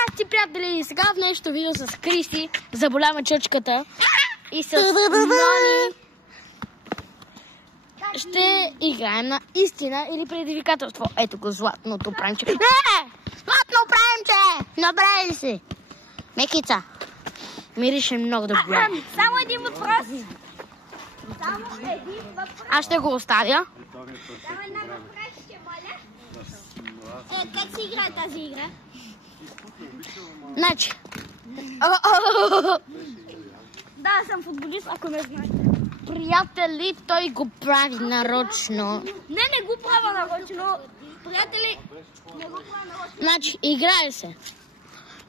Здрасти, приятели! Сега в нещо видео с Криси, заболява чучката, и с Нони ще играем на истина или предизвикателство. Ето го златното премче. Не! Златно премче! Набрали ли си? Мекица. Мирише много добре. Само един въпрос. Аз ще го оставя. Само една въпрос ще моля. Как се играе тази игра? Значи. Да, аз съм футболист, ако не знаете. Приятели, той го прави нарочно. Не го правя нарочно. Приятели, не го правя нарочно. Значи, играе се.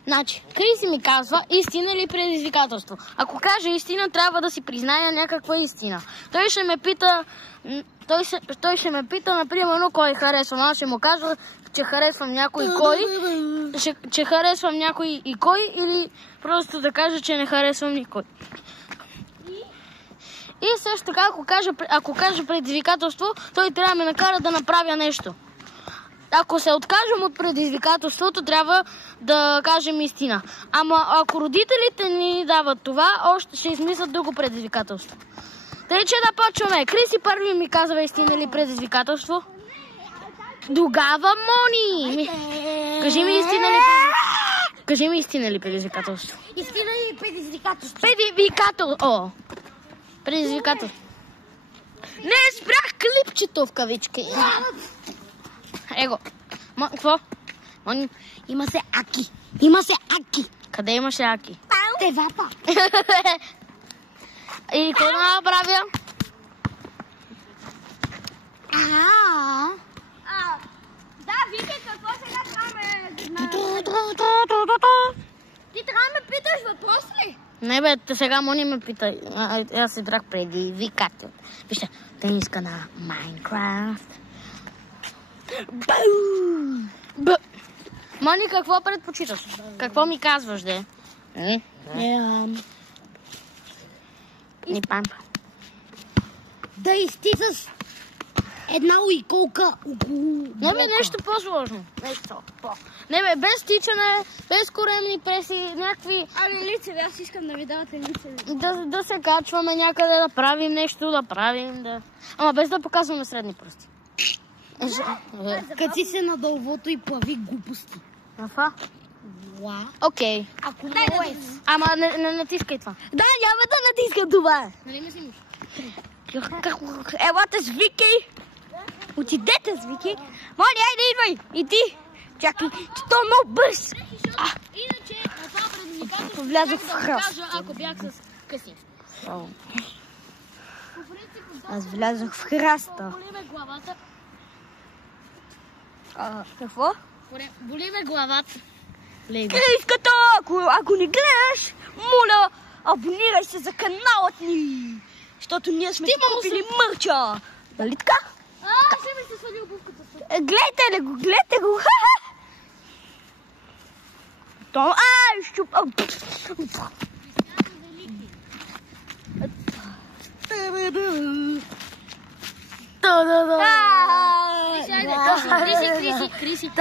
Значи, Криси ми казва истина или предизвикателство. Ако каже истина, трябва да си призная някаква истина. Той ще ме пита, например, кой харесвам. Аз ще му кажа, че харесвам някой кой, че харесвам някой и кой, или просто да кажа, че не харесвам никой. И също така, ако каже предизвикателство, той трябва да ме накара да направя нещо. Ако се откажем от предизвикателството, трябва да кажем истина. Ама ако родителите ни дават това, още ще измислят друго предизвикателство. Тъй, че да почваме. Криси първи ми казва истина или предизвикателство. Тогава Мони. Кажи ми истина или предизвикателство. Истина и предизвикателство. Предизвикателство. Не, спрях клипчето в кавички. Его. Какво? Има се аки. Къде имаше аки? Тевата. И какво да направя? Да, вика какво сега трябва да знаеш. Ти трябва да ме питаш въпрос ли? Не бе, сега Мони ме пита. Аз се брах предизвикател. Вижте, тениска на Майнкрафт. Мони, какво предпочиташ? Какво ми казваш, де? Ни пампа. Да изтисаш една уйколка. Не бе, нещо по-сложно. Не бе, без тичане, без коремни преси, някакви... лицеви, аз искам да ви давате лицеви. Да се качваме някъде, да правим нещо, Ама без да показваме средни пръсти. Качи се на дълвото и плави глупости. Афа? Окей. Ако не е. Ама не натискай това. Да, няма да натискам това. Нали ме си миш? Елате с Вики. Отидете с Вики. Моли, айде, идвай. И ти. Чакай, че то е много бърз. Иначе, това предизвикателство Влязох в храст. ако бях с къси. Аз влязох в храста. Боли ме главата. Какво? Боли ме главата. Криската, ако не гледаш, моля, абонирай се за каналът ни. Защото ние сме купили мърча. Нали така? Ще ми се свали обувката. Гледайте го. Щупа. Криси.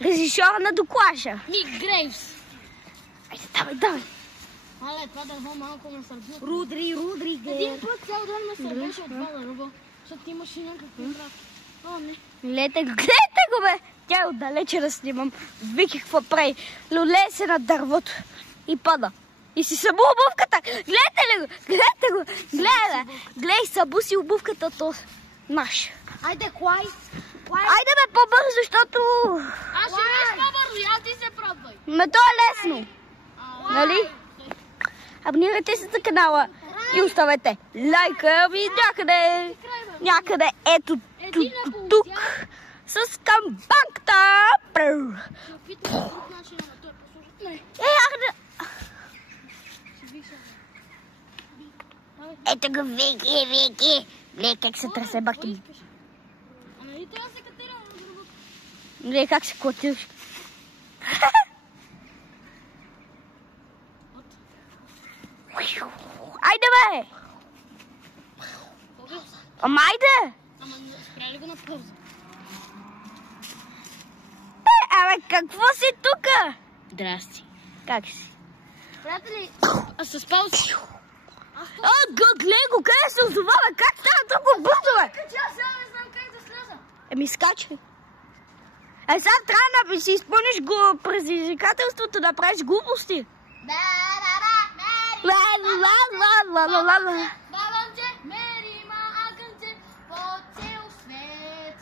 Режисьор на доклажа. Ник Грейвс. Айде, давай. Але, това дърво малко ме сърбува. Рудри. Един път цял ден ме сърбеше от това дърво, защото имаше някакви мрак. О, не. Гледайте го, бе. Тя е отдалече да снимам. Вики какво прави. Люлее се на дървото и пада. И си събу обувката. Гледайте го. Гледай, събу си обувката, то наш. Айде, клай. Айде бе, по-бързо, защото... Аз ще виж по-бързо, я ти се пробвай. То е лесно. Нали? Абонирайте се за канала и оставете лайка ви някъде ето тук с камбанката. Ето го, Вики. Гледай как се тресе баки. Гледай как се клатиш. Айде бе! Ама айде! Ама спря ли го на пауза? Абе, какво си тука? Здрасти. Как си? Приятели, с пауза. Гледай го, къде се озова, бе? Как става толкова бързо, бе? Аз сега не знам как да сляза. Скачай. Сега трябва да си изпълниш предизвикателството да правиш глупости. Бабамче, мерима агънче по цел свет.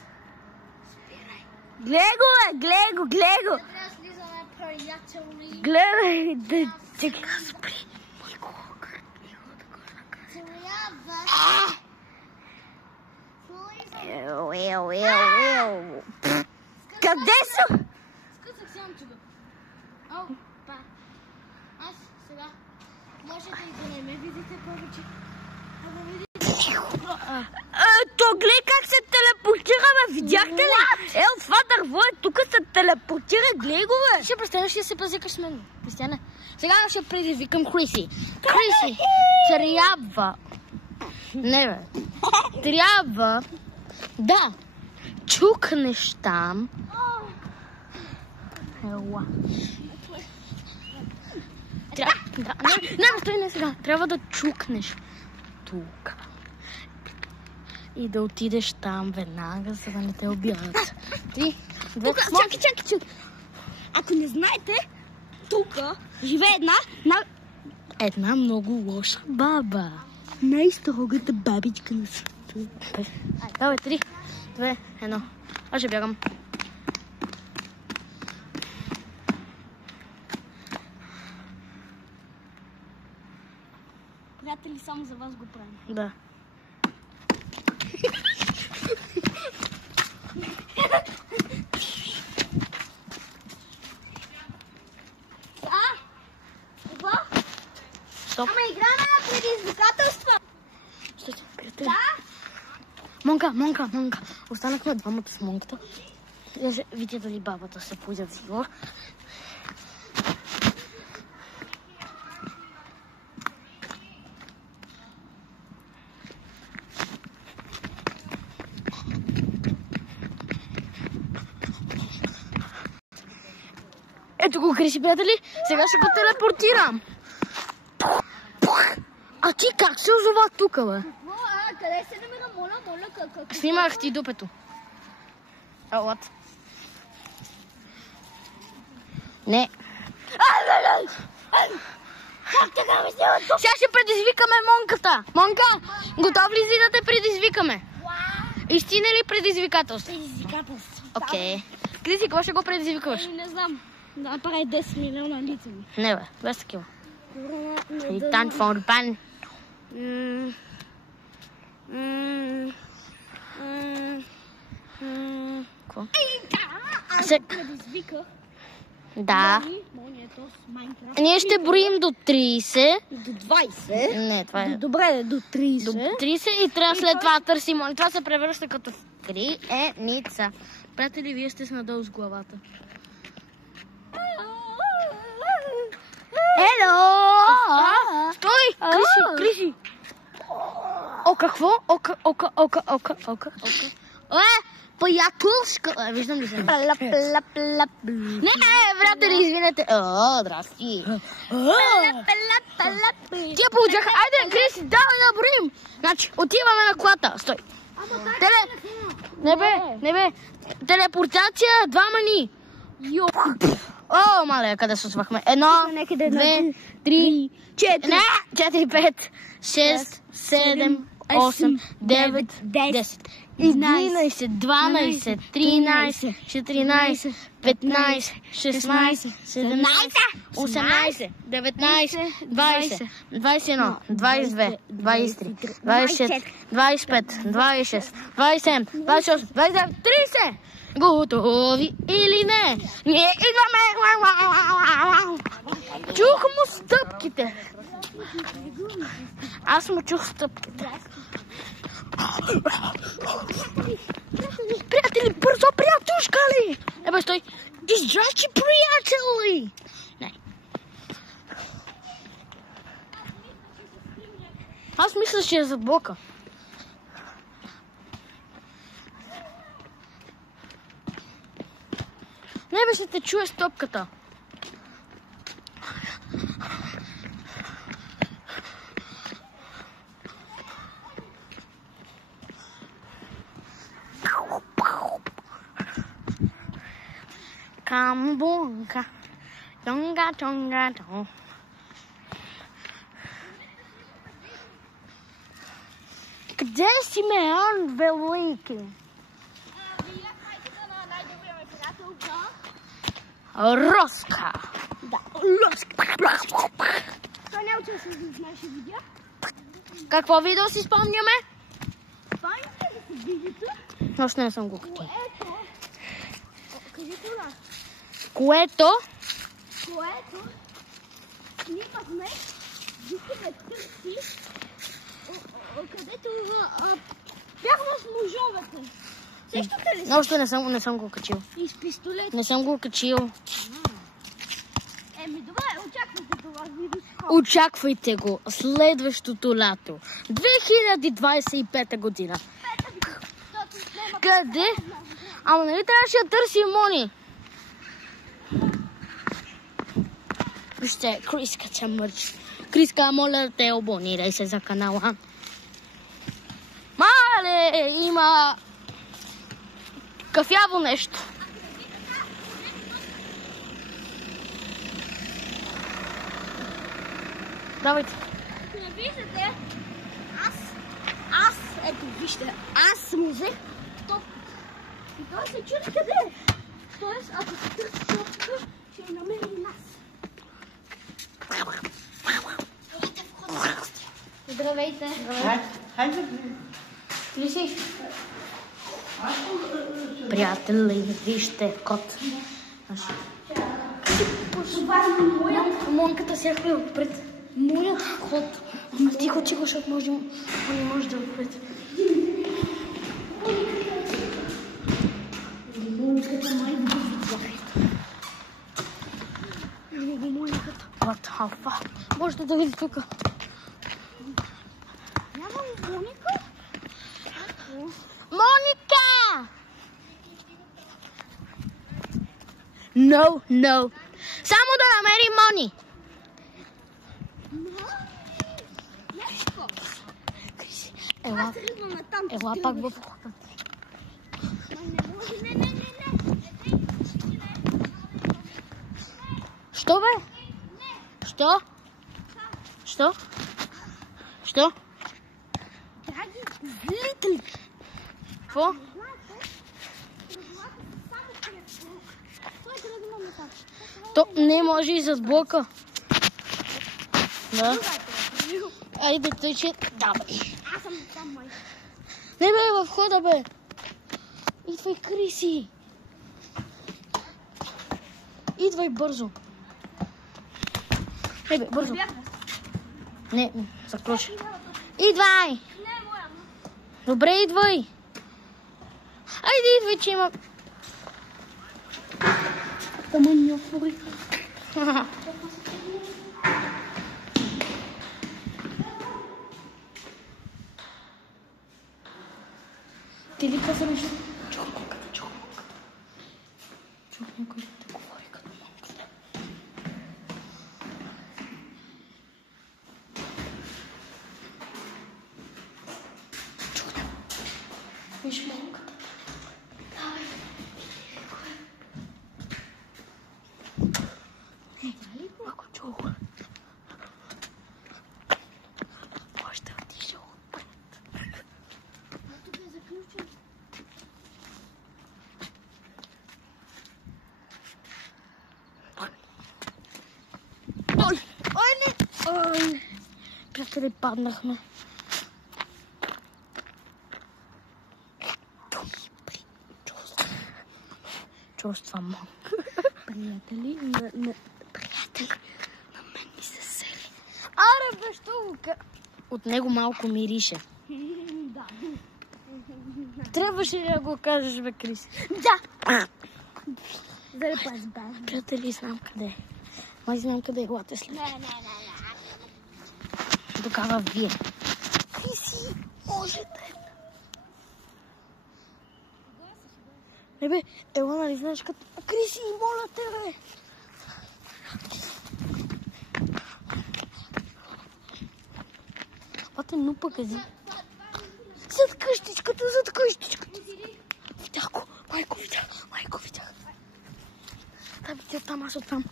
Спирай. Гледай го, бе, гледай го. Трябва да слизаме, приятели. Гледай, да чекай. Спри. Къде са? Скъсах сямчуга. Аз сега можете и да не ме видите повече. То гледай как се телепортираме, видяхте ли? Това дърво е, тук се телепортира, гледай го, бе. Ще престанеш да се пазикаш с мен. Кристияне. Сега ще предизвикам Криси. Криси, трябва... Не, бе. Трябва да чукнеш там. Ела. Не, сега. Трябва да чукнеш тук. И да отидеш там веднага, за да не те убият. 3, 2, Чакай. Ако не знаете, тук живее една много лоша баба. Най-строгата бабичка на света. Давай, 3, 2, 1. Аз ще бягам. Приятели, само за вас го правим. Да. Стоп. Ама играме на предизвикателства. Стойте, приятели. Да? Монка. Останахме двамата с Монката. Видите дали бабата се появила. Ето го, Криси, приятели. Сега ще го телепортирам. А ти как се озова тук, бе? Къде се намира? Моля, как? Снимах ти дупето. Елат. Не. Как така ми снимат тук? Сега ще предизвикаме Монката. Монка, готов ли си да те предизвикаме? Истина ли предизвикателство? Предизвикателство. Окей. Криси, какво ще го предизвикваш? Не знам. Да направи 10 милиона лица ми. Не, бе, без такива. Тант фон пан. Какво? Аз предизвиках. Да. Ние ще броим до 30. До 20. Не, това е... Добре, до 30. До 30 и трябва след това търсим. И това се превръща като криеница. Приятели, вие сте с надолу с главата. Ело! Стой! Криси! О, какво? Ока. Приятелска! Виждам ли се? Не, приятели, извинете. О, здрасти. Тия получаха. Айде, Криси, давай да броим. Значи, отиваме на колата. Стой. Не бе. Телепортация, двама ни. О, мале, къде се свахме? 1, 2, 3, 4, 5, 6, 7, 8, 9, 10, 11, 12, 13, 14, 15, 16, 17, 18, 19, 20, 21, 22, 23, 24, 25, 26, 27, 28, 29, 30! Готови или не? Ние идваме! Чух му стъпките. Аз му чух стъпките. Приятели, бързо, приятушка ли? Ебе, стой. Здрасти, приятели! Не. Аз мисля, че е зад блока. Не бе, ще те чуе стопката. Камбунка. Тонга, тонга, тонга. Къде си, Меян Велики? Роска. Да, Роска. Това няма че да се знаеш видео. Какво видео си спомняме? Спомняте ли си видеото? Още не съм го качил. Кажи това. Което? Снимахме Викове търси, където бяхме с мъжовете. Сещате ли си? Още не съм го качил. И с пистолет. Не съм го качил. Добре, очаквайте това видео. Очаквайте го следващото лято. 2025 година. Къде? Ама нали трябваше да търси Мони? Вижте, Криска се мърчи. Криска, моля да те абонирай се за канала. Мале, има кафяво нещо. Давайте. Не виждате? Ето вижте, аз му взех топката. И той се чуди къде е. Тоест, ако се търси топка, ще намери и нас. Здравейте. Хайде. Лиси. Приятели, вижте кот. Това е моят. Монката се е отпред. Моят ход. Ама тихо, защото не може да отпред. Монката май го видя. Монката. What the fuck? Можете да видите тук. Няма Моника? Моника! No. Само да намери Мони. Ела пак в хода. Що бе? Що? Драги зрители! Какво? То не може и с блока. Да. Айде, тъй че... Да, бе. Аз съм там, май. Не бе, в хода, бе. Идвай, Криси. Идвай бързо. Ей, бе, бързо. Не, заключи. Идвай. Добре, идвай. Айде, идвай, че има... Тъмън отвори. Ти ли каза нещо? Чух монката. Чух някой да говори като монката. Чух. Виж монката. Ако чух. Може да отиша отпред. Тук е заключен. Ой, приятели, паднахме. Чувства мон. Приятели, на мен ми се сели. Аре, бе, що го от него малко мирише. Да. Трябваше ли да го кажеш, бе, Крис? Да. За да пазбавим. Приятели, знам къде е. Май знам къде е, елате след. Не. Тогава вие. Криси, може да е. Не бе, ела, нали знаеш като... Криси, моля те, бе! Пате, ну пък ези. Зад къщичката, зад къщичката. Видях го, майко видях. Да, видя там, аз оттам.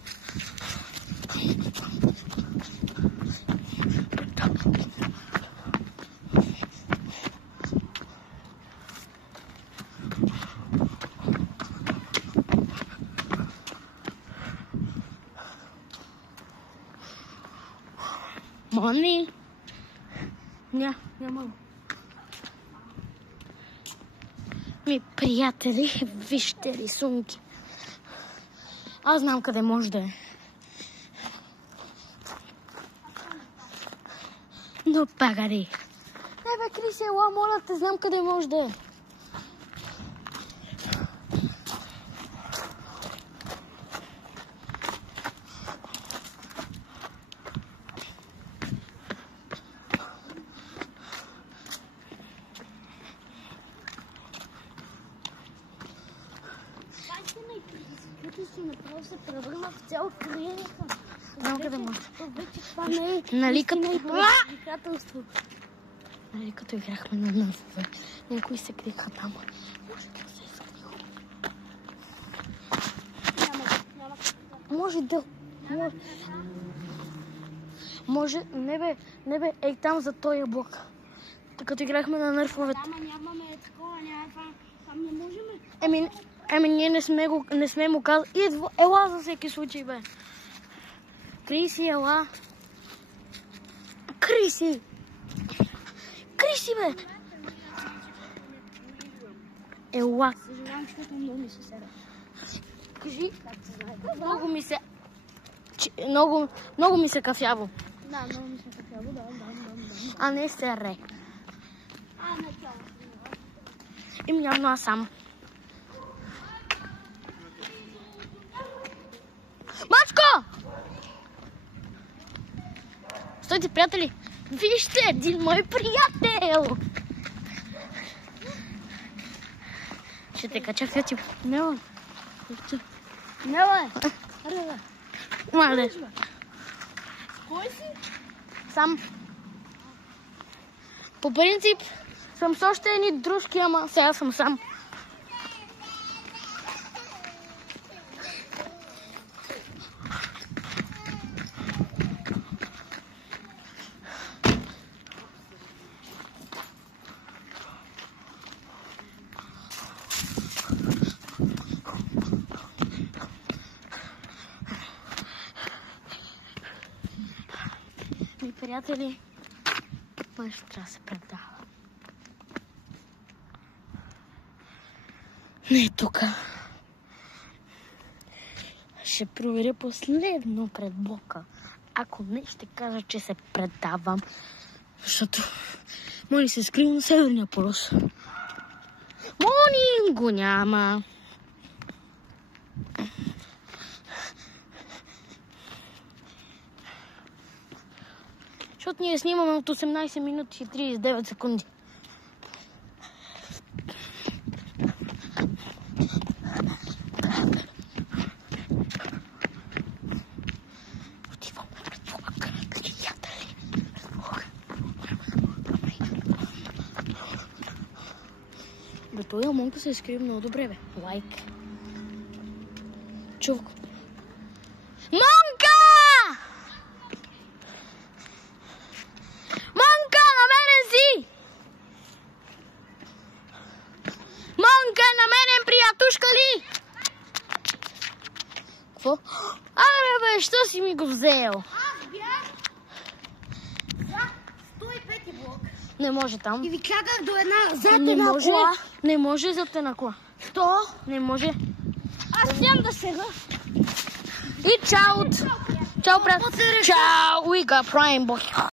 Мани! Няма го. Ми, приятели, вижте рисунки. Аз знам къде може да е. Но пагари. Не бе, Криси, ела, моля те, знам къде може да е. Си направо се превърна в цяло криеника. Знам къде може. Това не е нали като... предизвикателство. Нали като играхме на нървове. Някои се криха там. Може да се изкриха. Може да... Може... Не бе, ей там за този блок. Като играхме на нървовете. Ама нямаме такова, там не можем. Еми, ние не сме му казали. Ела за всеки случай, бе. Криси, ела. Криси, бе. Ела. Съжалявам, че много ми се сера. Кажи, много ми се кафяво. Да, много ми се кафяво, да. А не сере. Начало. Им явно аз сам. Мачко! Стойте, приятели! Вижте, един мой приятел! Ще те кача в YouTube. Няма. Мале. Кой си? Сам. По принцип съм с още едни дружки, ама сега съм сам. Приятели, нещо трябва да се предава. Не тук. Ще проверя последно пред блока. Ако не, ще кажа, че се предавам. Защото Мони се скрил на Северния полюс. Мони го няма. Защото ние снимаме от 18 минути и 39 секунди. Отивам пред влак, приятели. Бе, той Амонка се изкри много добре, бе. Лайк. Чув го. Аре бе, що си ми го взел? Аз бях за 105 блок. Не може там. И ви кляках до една зад кола. Не може зад една кола. Що? Не може. Аз нямам да сега. И чао! Чао, брат! Чао! We got Prime Boy.